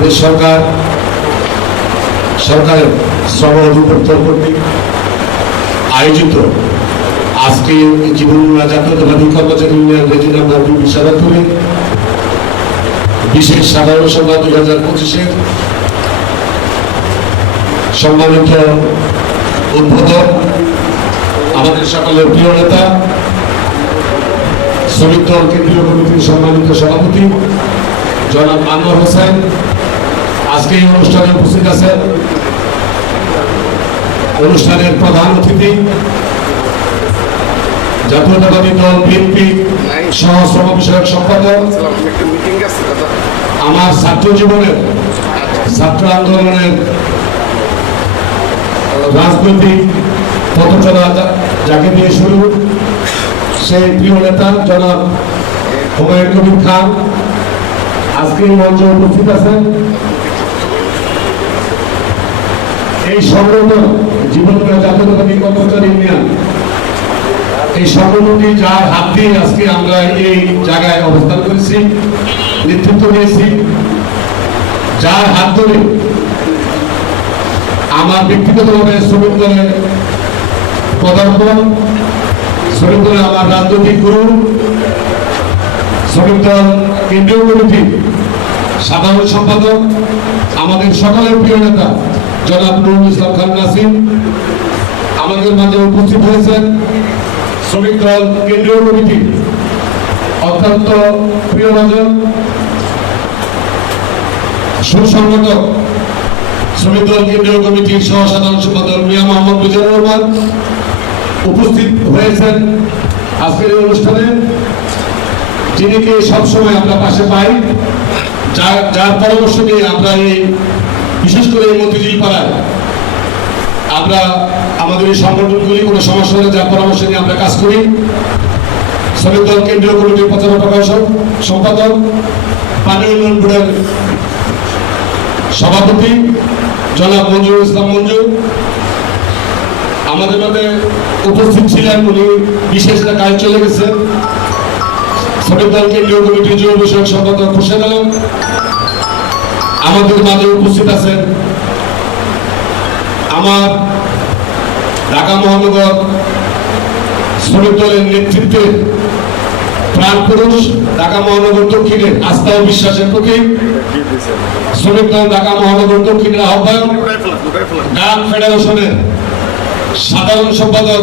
বাংলাদেশ সরকারের শ্রম অধিদপ্তর কর্তৃক আয়োজিত আজকে জীবন জাতীয়তাবাদী কর্মচারী ইউনিয়ন রেজিনা মন্ত্রী বিশারাপুরে বিশেষ সাধারণ সভা 2025-এর সম্মানিত উদ্বোধক আমাদের সকলের প্রিয় নেতা শ্রমিক দল কেন্দ্রীয় কমিটির সম্মানিত সভাপতি জনাব আনোয়ার হোসেন আজকে এই অনুষ্ঠানে উপস্থিত আছেন। অনুষ্ঠানের প্রধান অতিথি জাতীয়তাবাদী দল বিএনপি সহ শ্রম বিষয়ক সম্পাদক, আমার ছাত্র জীবনের ছাত্র আন্দোলনের রাজনৈতিক পথচলা যাকে দিয়ে শুরু সেই প্রিয় নেতা জনাব হুমায়ুন কবির খান আজকে মঞ্চে উপস্থিত আছেন। এই সংগঠন জীবন জাতীয়তাবাদী কর্মচারী ইউনিয়ন, এই সংগঠনটি যার হাত দিয়ে আজকে আমরা এই জায়গায় অবস্থান করেছি, নেতৃত্ব দিয়েছি, যার হাত ধরে আমার ব্যক্তিগতভাবে শ্রমিক দলের পদার্পণ, শ্রমিক দলের আমার রাজনৈতিক গুরু, শ্রমিক দল কেন্দ্রীয় কমিটির সাধারণ সম্পাদক, আমাদের সকলের প্রিয় নেতা জনাব নুরুল ইসলাম খান নাসিম আমাদের মাঝে উপস্থিত হয়েছেন। শ্রমিক দল কেন্দ্রীয় কমিটির অত্যন্ত প্রিয়ভাজন সুসংগঠক শ্রমিক দল কেন্দ্রীয় কমিটির সহ সাধারণ সম্পাদক মিয়া মোহাম্মদ মিজানুর রহমান উপস্থিত হয়েছেন আজকের এই অনুষ্ঠানে, যিনিকে সবসময় আমরা পাশে পাই, যার পরামর্শ নিয়ে আমরা এই বিশেষ করে এই মতিঝিল পাড়ায় আমরা আমাদের এই সংগঠনগুলি কোনো সমস্যা হলে যার পরামর্শ নিয়ে আমরা কাজ করি। শ্রমিক দল কেন্দ্রীয় কমিটির প্রচার প্রকাশক সম্পাদক, পানি উন্নয়ন বোর্ডের সভাপতি জনাব মঞ্জুরুল ইসলাম মঞ্জু আমাদের মধ্যে উপস্থিত ছিলেন, উনি বিশেষ কাজ চলে গেছে। শ্রমিক দল কেন্দ্রীয় কমিটির যুব বিষয়ক সম্পাদক হোসেন আলম আমাদের মাঝে উপস্থিত আছেন। আমার ঢাকা মহানগর শ্রমিক দলের নেতৃত্বে প্রাণ পুরুষ, ঢাকা মহানগর দক্ষিণের আস্থা ও বিশ্বাসের প্রতীক শ্রমিক দল ঢাকা মহানগর দক্ষিণের আহ্বায়ক, ডাক ফেডারেশনের সাধারণ সম্পাদক,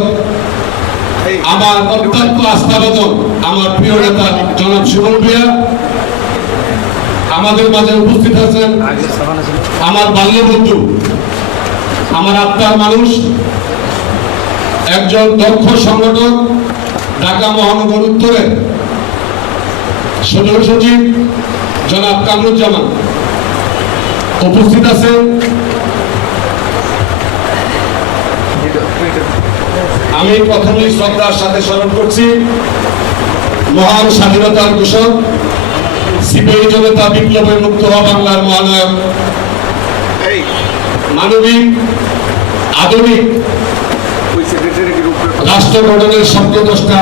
আমার অত্যন্ত আস্থাভাজন আমার প্রিয় নেতা জনাব সুমন ভূঁইয়া আমাদের মাঝে উপস্থিত আছেন। আমার বাল্যবন্ধু, আমার আত্মার মানুষ, একজন দক্ষ সংগঠক, ঢাকা মহানগর উত্তরের সদস্য সচিব জনাব কামরুজ্জামান উপস্থিত আছেন। আমি প্রথমেই শ্রদ্ধার সাথে স্মরণ করছি মহান স্বাধীনতার ঘোষক, সিপাহী জনতা বিপ্লবে মুক্ত হওয়া বাংলার মহানায়ক, মানবিক আধুনিক রাষ্ট্র গঠনের স্বপ্নদ্রষ্টা।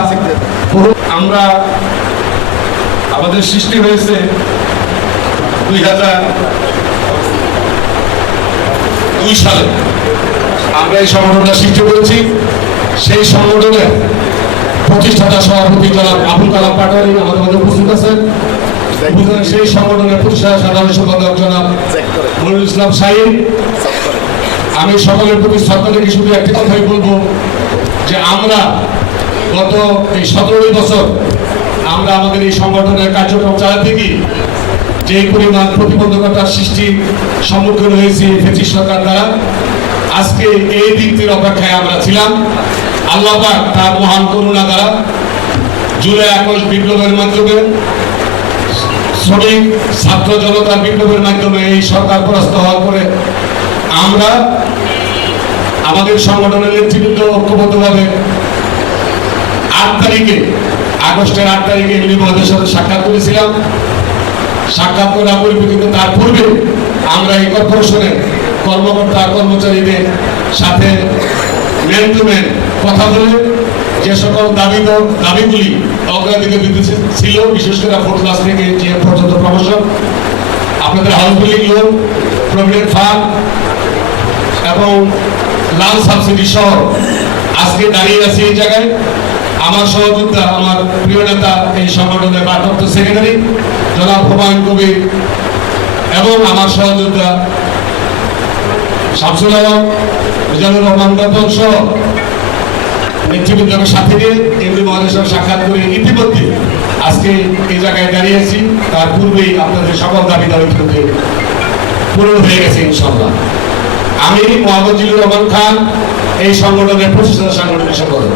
আমরা আমাদের সৃষ্টি হয়েছে 2002 সালে, আমরা এই সংগঠনটা সৃষ্টি করেছি। সেই সংগঠনের প্রতিষ্ঠাতা সভাপতি জনাব আবুল কালাম পাটোয়ারি আমাদের মধ্যে উপস্থিত আছেন। সেই সংগঠনের প্রতিষ্ঠাতা সাধারণ সম্পাদক জনাব মনিরুল ইসলাম শাহীন। আমি সকলের প্রতি শ্রদ্ধা রেখে শুধু একটি কথাই বলবো যে আমরা গত এই 17 বছর আমরা আমাদের এই সংগঠনের কার্যক্রম চালাতে গিয়ে যে পরিমাণ প্রতিবন্ধকতার সৃষ্টি সম্মুখীন হয়েছি ফ্যাসিস্ট সরকার দ্বারা, আজকে এই দিকটির অপেক্ষায় আমরা ছিলাম। আল্লাহ পাক তার মহান করুণা দ্বারা জুলাই আগস্ট বিপ্লবের মাধ্যমে, শ্রমিক ছাত্র জনতার বিপ্লবের মাধ্যমে এই সরকার পরাস্ত হওয়ার পরে আমরা আমাদের সংগঠনের নেতৃবৃন্দ ঐক্যবদ্ধভাবে 8 তারিখে এমনি মহাদের সাথে সাক্ষাৎ করেছিলাম। সাক্ষাৎ করার পরিপ্রেক্ষিতে তার পূর্বে আমরা এই কর্পোরেশনের কর্মকর্তা কর্মচারীদের সাথে ম্যান টু ম্যান কথা বলে যে সকল দাবিগুলি অগ্রাধিকার ছিল, বিশেষ করে 4 ক্লাস থেকে যে পর্যন্ত প্রমোশন, আপনাদের house building loan, provident fund এবং লাল সাবসিডি সহ আজকে দাঁড়িয়ে আছি এই জায়গায়। আমার সহযোগিতা আমার প্রিয় নেতা এই সংগঠনের ভারপ্রাপ্ত সেক্রেটারি জনাব হুমায়ুন কবির এবং আমার সহযোগিতা শামসুল আলম, মিজানুর রহমান রতন সহ নেতৃবৃন্দকে সাথে নিয়ে এমনি মহাদেশের সাক্ষাৎ করে ইতিমধ্যে আজকে এই জায়গায় দাঁড়িয়েছি। তার পূর্বেই আপনাদের সকল দাবি দাবি পূরণ হয়ে গেছে ইনশাল্লাহ। আমি মোহাম্মদ জিলুর রহমান খান, এই সংগঠনের প্রতিষ্ঠাতা সাংগঠনিক সম্পাদক।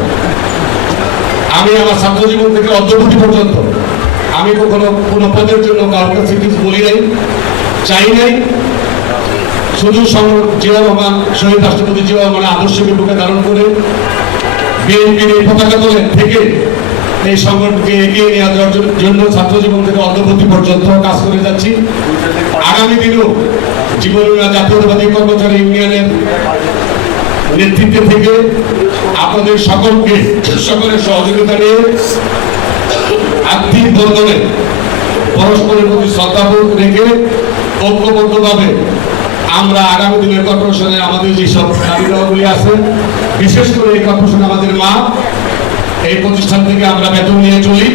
আমি আমার ছাত্র জীবন থেকে অদ্যাবধি পর্যন্ত আমি কখনো কোনো পদের জন্য কারোর কাছে কিছু বলি নাই, চাই নাই। শুধু জিয়াউর রহমান, শহীদ রাষ্ট্রপতি জিয়াউর রহমানের আদর্শকে বুকে ধারণ করে বিএনপির এই পতাকা তলে থেকে এই সংগঠনকে এগিয়ে নিয়ে যাওয়ার জন্য ছাত্র জীবন থেকে অদ্যাবধি পর্যন্ত কাজ করে যাচ্ছি। আগামী দিনেও জীবনীরা জাতীয়তাবাদী কর্মচারী ইউনিয়নের নেতৃত্বে থেকে আপনাদের সকলের সহযোগিতা নিয়ে আর্থিক বন্ধনে পরস্পরের প্রতি শ্রদ্ধাবোধ রেখে ঐক্যবদ্ধভাবে আমরা আগামী দিনের কর্পোরেশনে আমাদের যেসব দাবি আছে, বিশেষ করে এই কর্পোরেশনে আমাদের মা, এই প্রতিষ্ঠান থেকে আমরা বেতন নিয়ে চলি।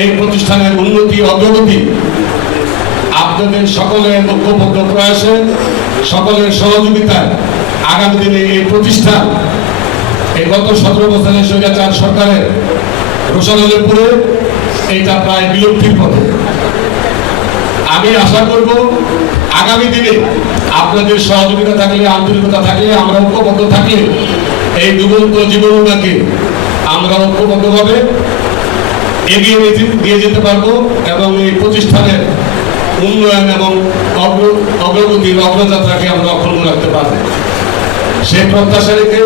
এই প্রতিষ্ঠানের উন্নতি অগ্রগতি আপনাদের সকলের ঐক্যবদ্ধ প্রয়াসে, সকলের সহযোগিতায় আগামী দিনে এই প্রতিষ্ঠান এই গত 17 বছরের স্বৈরাচার সরকারের রোশনালের পরে এইটা প্রায় বিলুপ্তির পথে। আমি আশা করব আগামী দিনে আপনাদের সহযোগিতা থাকলে, আন্তরিকতা থাকলে, আমরা ঐক্যবদ্ধ থাকলে এই দুরন্ত জীবনকে আমরা ঐক্যবদ্ধভাবে এগিয়ে নিয়ে যেতে পারবো এবং এই প্রতিষ্ঠানের উন্নয়ন এবং অগ্রগতির অগ্রযাত্রাকে আমরা অক্ষুণ্ণ রাখতে পারবো। সেই প্রত্যাশা রেখে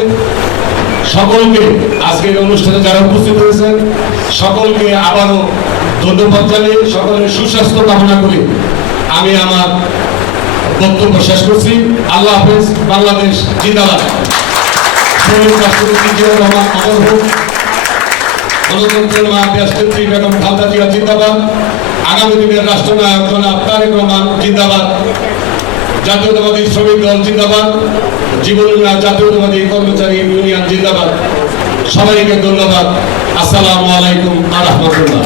সকলকে আজকের অনুষ্ঠানে যারা উপস্থিত হয়েছেন সকলকে আবারও ধন্যবাদ জানিয়ে সকলের সুস্বাস্থ্য কামনা করি আমি আমার বক্তব্য শেষ করছি। আল্লাহ হাফেজ। বাংলাদেশ জিন্দাবাদ। শহীদ রাষ্ট্রপতি জিয়াউর রহমান অমর হোক। গণতন্ত্রের মা দেশনেত্রী বেগম খালেদা জিয়া জিন্দাবাদ। আগামী দিনের রাষ্ট্রনায়ক জনাব তারেক রহমান জিন্দাবাদ। জাতীয়তাবাদী শ্রমিক দল জিন্দাবাদ। জীবনীরা জাতীয়তাবাদী কর্মচারী ইউনিয়ন জিন্দাবাদ। সবাইকে ধন্যবাদ। আসসালামু আলাইকুম ওয়া রাহমাতুল্লাহ।